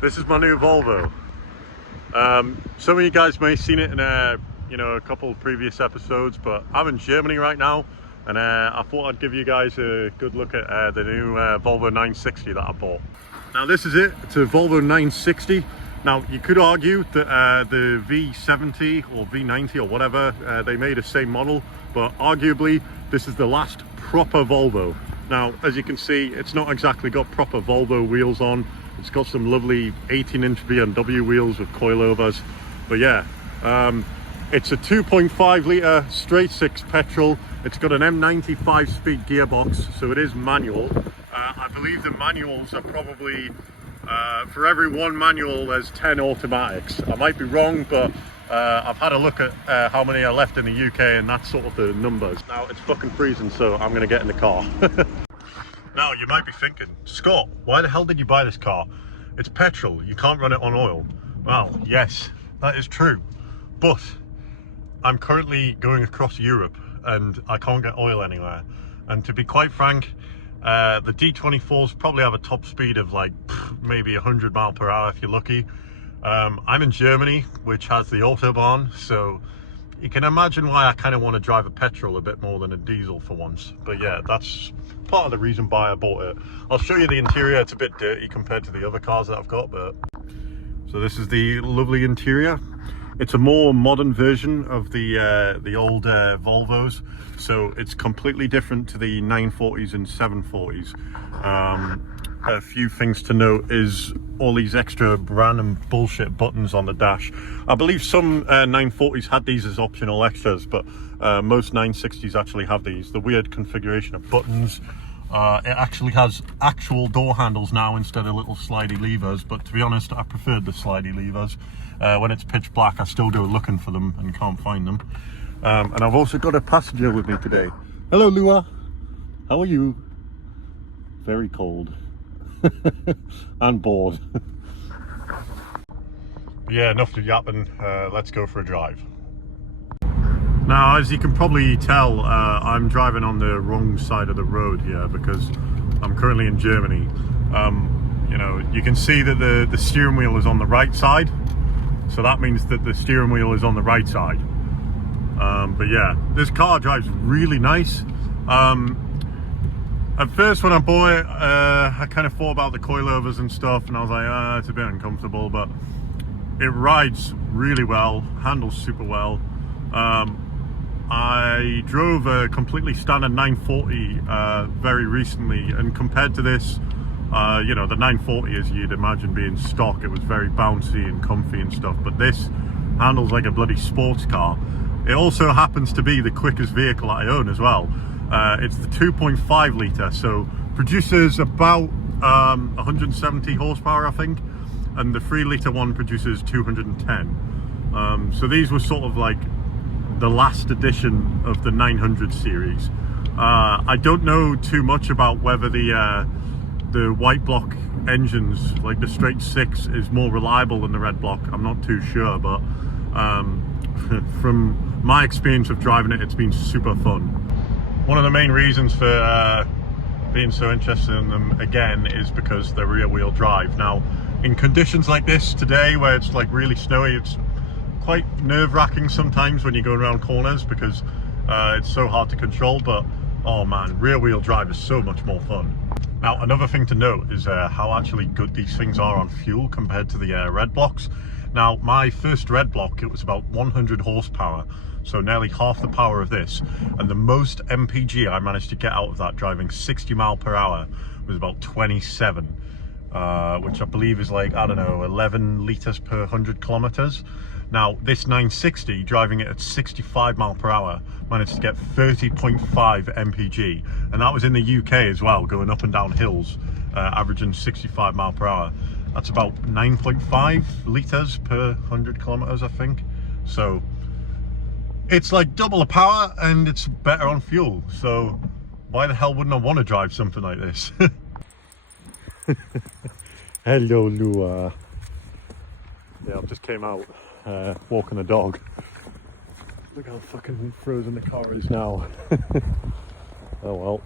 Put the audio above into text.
This is my new Volvo. Some of you guys may have seen it in a couple of previous episodes, but I'm in Germany right now, and I thought I'd give you guys a good look at the new Volvo 960 that I bought. Now this is it. It's a Volvo 960. Now you could argue that the V70 or V90 or whatever, they made the same model, but arguably this is the last proper Volvo. Now as you can see, it's not exactly got proper Volvo wheels on. It's got some lovely 18-inch BMW wheels with coilovers, but yeah, it's a 2.5 litre straight six petrol. It's got an M90 5-speed gearbox, so it is manual. I believe the manuals are probably for every one manual there's 10 automatics. I might be wrong, but I've had a look at how many are left in the UK, and that's sort of the numbers. Now it's fucking freezing, so I'm gonna get in the car. Now you might be thinking, Scott, why the hell did you buy this car? It's petrol, you can't run it on oil. Well, yes, that is true, but I'm currently going across Europe and I can't get oil anywhere. And to be quite frank, the D24s probably have a top speed of like maybe 100 miles per hour if you're lucky. I'm in Germany, which has the Autobahn, so you can imagine why I kind of want to drive a petrol a bit more than a diesel for once. But yeah, that's part of the reason why I bought it. I'll show you the interior. It's a bit dirty compared to the other cars that I've got, but so this is the lovely interior. It's a more modern version of the old Volvos, so it's completely different to the 940s and 740s. A few things to note is all these extra random bullshit buttons on the dash. I believe some 940s had these as optional extras, but most 960s actually have these. The weird configuration of buttons. It actually has actual door handles now instead of little slidey levers, but to be honest, I preferred the slidey levers. When it's pitch black, I still go looking for them and can't find them. And I've also got a passenger with me today. Hello, Lua. How are you? Very cold. And bored. Yeah, enough of yapping. Let's go for a drive. Now, as you can probably tell, I'm driving on the wrong side of the road here because I'm currently in Germany. You can see that the steering wheel is on the right side, so that means that the steering wheel is on the right side. But yeah, this car drives really nice. At first when I bought it, I kind of thought about the coilovers and stuff, and I was like, it's a bit uncomfortable, but it rides really well, handles super well. I drove a completely standard 940 very recently, and compared to this, the 940 as you'd imagine being stock, it was very bouncy and comfy and stuff, but this handles like a bloody sports car. It also happens to be the quickest vehicle I own as well. It's the 2.5 litre, so produces about 170 horsepower, I think, and the 3 litre one produces 210. So these were sort of like the last edition of the 900 series. I don't know too much about whether the white block engines, like the straight six, is more reliable than the red block. I'm not too sure, but from my experience of driving it, it's been super fun. One of the main reasons for being so interested in them again is because they're rear wheel drive. Now, in conditions like this today, where it's like really snowy, it's quite nerve-wracking sometimes when you're going around corners because it's so hard to control, but oh man, rear wheel drive is so much more fun. Now, another thing to note is how actually good these things are on fuel compared to the red blocks. Now, my first red block, it was about 100 horsepower, so nearly half the power of this, and the most MPG I managed to get out of that driving 60 miles per hour was about 27, which I believe is like, I don't know, 11 litres per 100 kilometers. Now this 960, driving it at 65 miles per hour, managed to get 30.5 MPG, and that was in the UK as well, going up and down hills, averaging 65 miles per hour. That's about 9.5 litres per 100 kilometers, I think. So it's like double the power and it's better on fuel. So why the hell wouldn't I want to drive something like this? Hello, Lua. Yeah, I've just came out walking the dog. Look how fucking frozen the car is now. Oh well.